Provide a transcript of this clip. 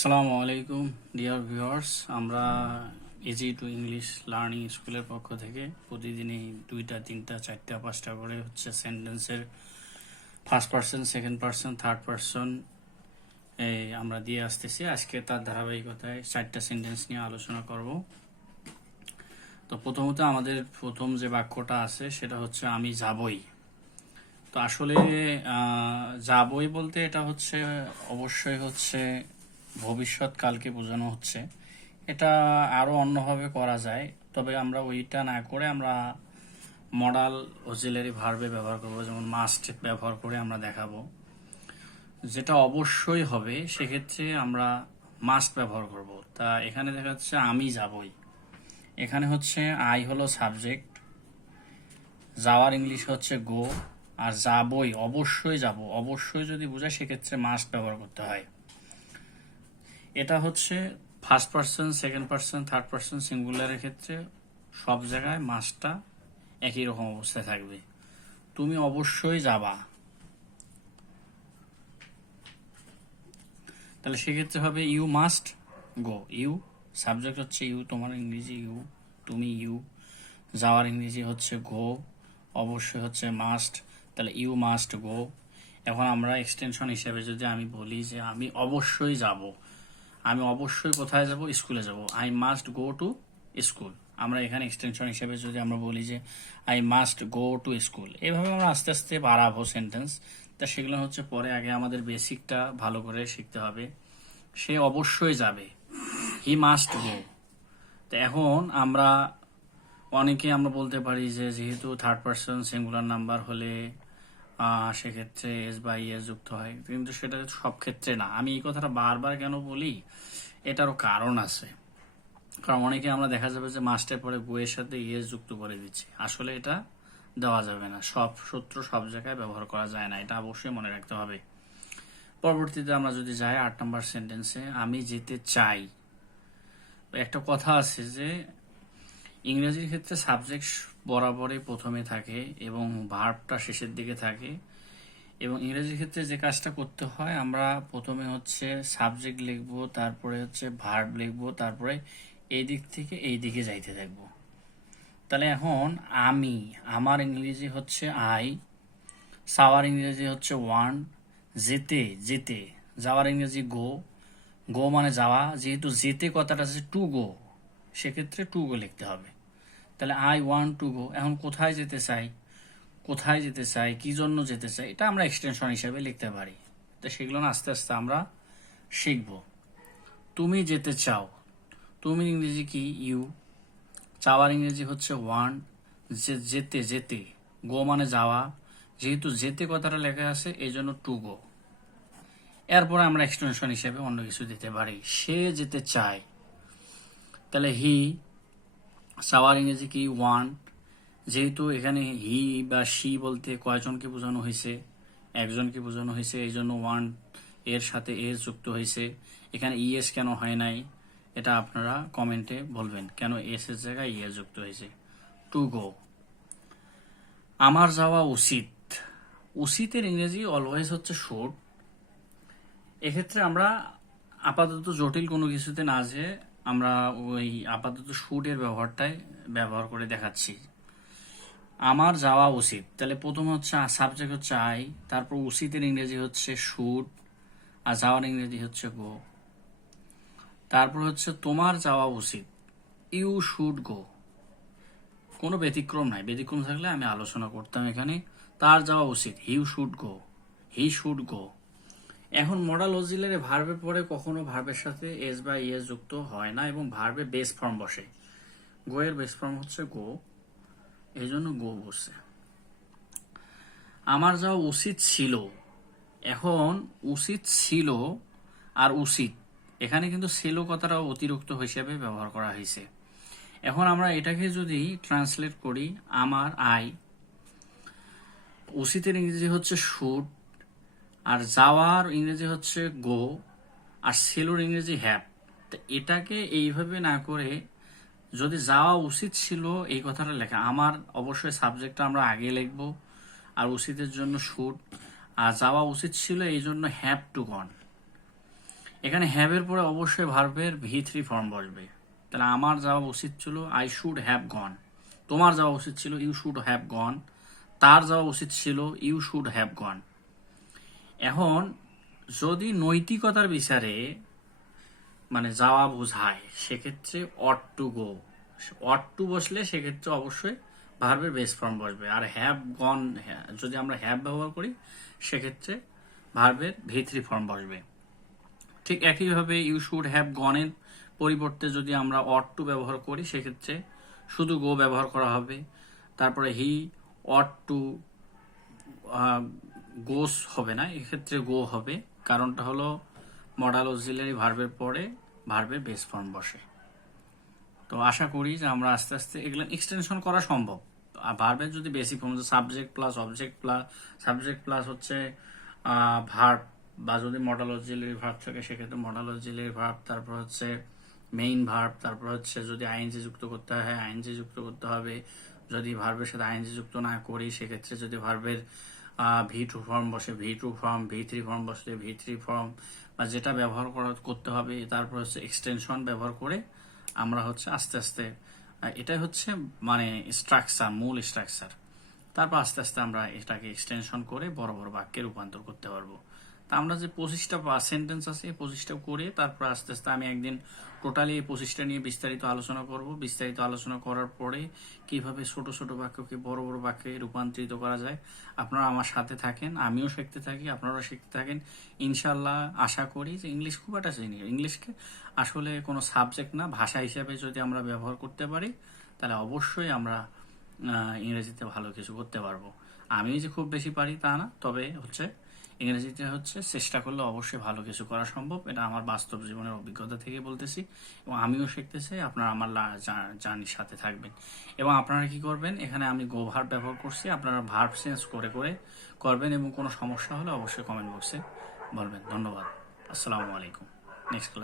আসসালামু আলাইকুম dear viewers. আমরা ইজি টু ইংলিশ লার্নিং স্কুলের পক্ষ থেকে প্রতিদিনই 2টা 3টা 4টা 5টা করে সেন্টেন্সের first person, second person, third person আমরা দিয়ে আসতেছি। আজকে তার ধারাবাহিকতায় 4টা সেন্টেন্স নিয়ে আলোচনা করব। তো প্রথমত আমাদের প্রথম যে বাক্যটা আছে সেটা হচ্ছে আমি যাবই। তো আসলে যাবই বলতে এটা হচ্ছে অবশ্যই ভবিষ্যৎকালকে বোঝানো হচ্ছে। এটা আরও অন্যভাবে করা যায়, তবে আমরা ওইটা না করে আমরা মডাল অক্সিলারি ভার্বে ব্যবহার করব, যেমন মাস্ট ব্যবহার করে আমরা দেখাবো। যেটা অবশ্যই হবে সেক্ষেত্রে আমরা মাস্ট ব্যবহার করব। তা এখানে দেখা যাচ্ছে আমি যাবই, এখানে হচ্ছে আই হলো সাবজেক্ট, যাওয়ার ইংলিশ হচ্ছে গো, আর যাবই অবশ্যই যাব, অবশ্যই যদি বোঝায় সেক্ষেত্রে মাস্ট ব্যবহার করতে হয়। এটা হচ্ছে first person, second person, third person সিঙ্গুলারের ক্ষেত্রে সব জায়গায় মাস্টটা একই রকম অবস্থায় থাকবে। তুমি অবশ্যই যাবা, তাহলে সেক্ষেত্রে হবে you must go. You subject হচ্ছে ইউ, তোমার ইংরেজি ইউ, তুমি ইউ, যাওয়ার ইংরেজি হচ্ছে গো, অবশ্যই হচ্ছে মাস্ট, তাহলে ইউ মাস্ট গো। এখন আমরা এক্সটেনশন হিসেবে যদি আমি বলি যে আমি অবশ্যই যাব, আমি অবশ্যই কোথায় যাব? স্কুলে যাব। I must go to school. আমরা এখানে এক্সটেনশন হিসেবে যদি আমরা বলি যে I must go to school, এইভাবে আমরা আস্তে আস্তে বাড়াবো সেন্টেন্স। তা সেগুলো হচ্ছে পরে, আগে আমাদের বেসিকটা ভালো করে শিখতে হবে। সে অবশ্যই যাবে, হি মাস্ট গো। তো এখন আমরা অনেকে আমরা বলতে পারি যে যেহেতু থার্ড পার্সন সিঙ্গুলার নাম্বার হলে সেক্ষেত্রে এস বা ইএস যুক্ত হয়, কিন্তু সেটা সব ক্ষেত্রে না। আমি এই কথাটা বারবার কেন বলি, এটারও কারণ আছে। কারণ অনেকে আমরা দেখা যাবে যে মাস্টের পরে গোয়ের সাথে ইএস যুক্ত করে দিচ্ছি, আসলে এটা দেওয়া যাবে না। সব সূত্র সব জায়গায় ব্যবহার করা যায় না, এটা অবশ্যই মনে রাখতে হবে। পরবর্তীতে আমরা যদি যাই 8 নম্বর সেন্টেন্সে, আমি যেতে চাই। একটা কথা আছে যে ইংরেজির ক্ষেত্রে সাবজেক্ট বরাবরই প্রথমে থাকে এবং ভার্বটা শেষের দিকে থাকে। এবং ইংরেজির ক্ষেত্রে যে কাজটা করতে হয়, আমরা প্রথমে হচ্ছে সাবজেক্ট লিখবো, তারপরে হচ্ছে ভার্ব লিখবো, তারপরে এই দিক থেকে এই দিকে যাইতে থাকবো। তাহলে এখন আমি, আমার ইংরেজি হচ্ছে আই, সাওয়ার ইংরেজি হচ্ছে ওয়ান, যেতে যেতে, যাওয়ার ইংরেজি গো, গো মানে যাওয়া, যেহেতু যেতে কথাটা আছে টু গো, সেক্ষেত্রে টু গো লিখতে হবে। তাহলে আই ওয়ান্ট টু গো। এখন কোথায় যেতে চাই, কোথায় যেতে চাই, কি জন্য যেতে চাই, এটা আমরা এক্সটেনশন হিসাবে লিখতে পারি। তো সেগুলো আস্তে আস্তে আমরা শিখব। তুমি যেতে চাও, তুমি ইংরেজি কি? ইউ। চাওয়ার ইংরেজি হচ্ছে ওয়ান, যেতে যেতে, গো মানে যাওয়া, যেহেতু যেতে কথাটা লেখা আছে এই জন্য টু গো। এরপরে আমরা এক্সটেনশন হিসেবে অন্য কিছু দিতে পারি। সে যেতে চায়, তাহলে হি, চাওয়ার ইংরেজি কি? ওয়ান, যেহেতু এখানে হি বা শি বলতে কয়জনকে বোঝানো হয়েছে? একজনকে বোঝানো হয়েছে, এই জন্য ওয়ান এর সাথে এস যুক্ত হয়েছে। এখানে ইএস কেন হয় নাই, এটা আপনারা কমেন্টে বলবেন কেন এস এর জায়গায় ইএস যুক্ত হয়েছে। টু গো, আমার যাওয়া উচিত। উচিতের ইংরেজি অলওয়েজ হচ্ছে শুড। এক্ষেত্রে আমরা আপাতত জটিল কোনো কিছুতে না যে আমরা ওই আপাতত শুড এর ব্যবহারটাই ব্যবহার করে দেখাচ্ছি। আমার যাওয়া উচিত, তাহলে প্রথম হচ্ছে সাবজেক্ট হচ্ছে আই, তারপর উচিতের ইংরেজি হচ্ছে শুড, আর যাওয়ার ইংরেজি হচ্ছে গো। তারপর হচ্ছে তোমার যাওয়া উচিত, ইউ শুড গো। কোনো ব্যতিক্রম নাই, ব্যতিক্রম থাকলে আমি আলোচনা করতাম এখানে। তার যাওয়া উচিত, he should go, he should go. এখন মডাল অক্সিলারি ভার্বের পরে কখনো ভার্বের সাথে এস বা ইএস যুক্ত হয় না এবং ভার্বে বেস ফর্ম বসে। গো এর বেস ফর্ম হচ্ছে গো, এই জন্য গো বসছে। আমার যাওয়া উচিত ছিল, এখন উচিত ছিল আর উচিত, এখানে কিন্তু ছিল কথাটা অতিরিক্ত হিসেবে ব্যবহার করা হয়েছে। এখন আমরা এটাকে যদি ট্রান্সলেট করি, আমার আই, উচিতের ইংরেজি হচ্ছে শুড, আর যাওয়ার ইংরেজি হচ্ছে গো, আর ছিলর ইংরেজি হ্যাভ। তো এটাকে এইভাবে না করে যদি যাওয়া উচিত ছিল এই কথাটা লেখা, আমার অবশ্যই সাবজেক্টটা আমরা আগে লিখবো, আর উচিতের জন্য শুড, আর যাওয়া উচিত ছিল এই জন্য হ্যাভ টু গন। এখানে হ্যাভের পরে অবশ্যই ভার্বের V3 ফর্ম বসবে। তাহলে আমার যাওয়া উচিত ছিল আই শুড হ্যাভ গন, তোমার যাওয়া উচিত ছিল ইউ শুড হ্যাভ গন, তার যাওয়া উচিত ছিল ইউ শুড হ্যাভ গন। এখন যদি নৈতিকতার বিচারে মানে যাওয়া বোঝায় সেক্ষেত্রে ought to go, ought to বসলে সেক্ষেত্রে অবশ্যই ভার্বের বেস ফর্ম বসবে। আর হ্যাভ গন যদি আমরা হ্যাভ ব্যবহার করি সেক্ষেত্রে ভার্বের V3 ফর্ম বসবে। ঠিক একইভাবে ইউ শুড হ্যাভ গনের পরিবর্তে যদি আমরা অট টু ব্যবহার করি সেক্ষেত্রে শুধু গো ব্যবহার করা হবে। তারপরে হি অট টু গোস হবে না, এক্ষেত্রে গো হবে। কারণটা হলো মডাল অক্সিলারি ভার্বের পরে ভার্বের বেস ফর্ম বসে। তো আশা করি যে আমরা আস্তে আস্তে এগুলো এক্সটেনশন করা সম্ভব। আর ভার্বের যদি basic form subject plus subject plus হচ্ছে ভার্ব, বা যদি মডাল অক্সিলারি ভার্ব থাকে সেক্ষেত্রে মডাল অক্সিলারি ভার্ব, তারপর হচ্ছে মেইন ভার্ব, তারপর হচ্ছে যদি আইএনজি যুক্ত করতে হয় আইএনজি যুক্ত করতে হবে। যদি ভার্বের সাথে আইএনজি যুক্ত না করি সেক্ষেত্রে যদি ভার্বের V2 ফর্ম বসে V2 ফর্ম, V3 ফর্ম বসলে V3 ফর্ম, বা যেটা ব্যবহার করতে হবে। তারপর হচ্ছে এক্সটেনশন ব্যবহার করে আমরা হচ্ছে আস্তে আস্তে এটাই হচ্ছে মানে স্ট্রাকচার, মূল স্ট্রাকচার। তারপর আস্তে আস্তে আমরা এটাকে এক্সটেনশন করে বড় বড় বাক্যে রূপান্তর করতে পারবো। তা আমরা যে 25টা সেন্টেন্স আছে এই 25টা করে তারপর আস্তে আস্তে আমি একদিন টোটালি এই 25টা নিয়ে বিস্তারিত আলোচনা করব। বিস্তারিত আলোচনা করার পরে কিভাবে ছোট ছোট বাক্যকে বড় বড় বাক্যে রূপান্তরিত করা যায় আপনারা আমার সাথে থাকেন, আমিও শিখতে থাকি, আপনারাও শিখতে থাকেন। ইনশাল্লাহ আশা করি যে ইংলিশ খুব একটা জিনিস, ইংলিশকে আসলে কোনো সাবজেক্ট না, ভাষা হিসেবে যদি আমরা ব্যবহার করতে পারি তাহলে অবশ্যই আমরা ইংরেজিতে ভালো কিছু করতে পারবো। আমি যে খুব বেশি পারি তা না, তবে হচ্ছে ইংরেজিতে হচ্ছে চেষ্টা করলে অবশ্যই ভালো কিছু করা সম্ভব। এটা আমার বাস্তব জীবনের অভিজ্ঞতা থেকে বলতেছি এবং আমিও শিখতে চাই। আপনারা আমার জার্নির সাথে থাকবেন এবং আপনারা কি করবেন, এখানে আমি গো ভার্ব ব্যবহার করছি, আপনারা ভার্ব চেঞ্জ করে করে করবেন এবং কোনো সমস্যা হলে অবশ্যই কমেন্ট বক্সে বলবেন। ধন্যবাদ, আসসালামু আলাইকুম। Next class.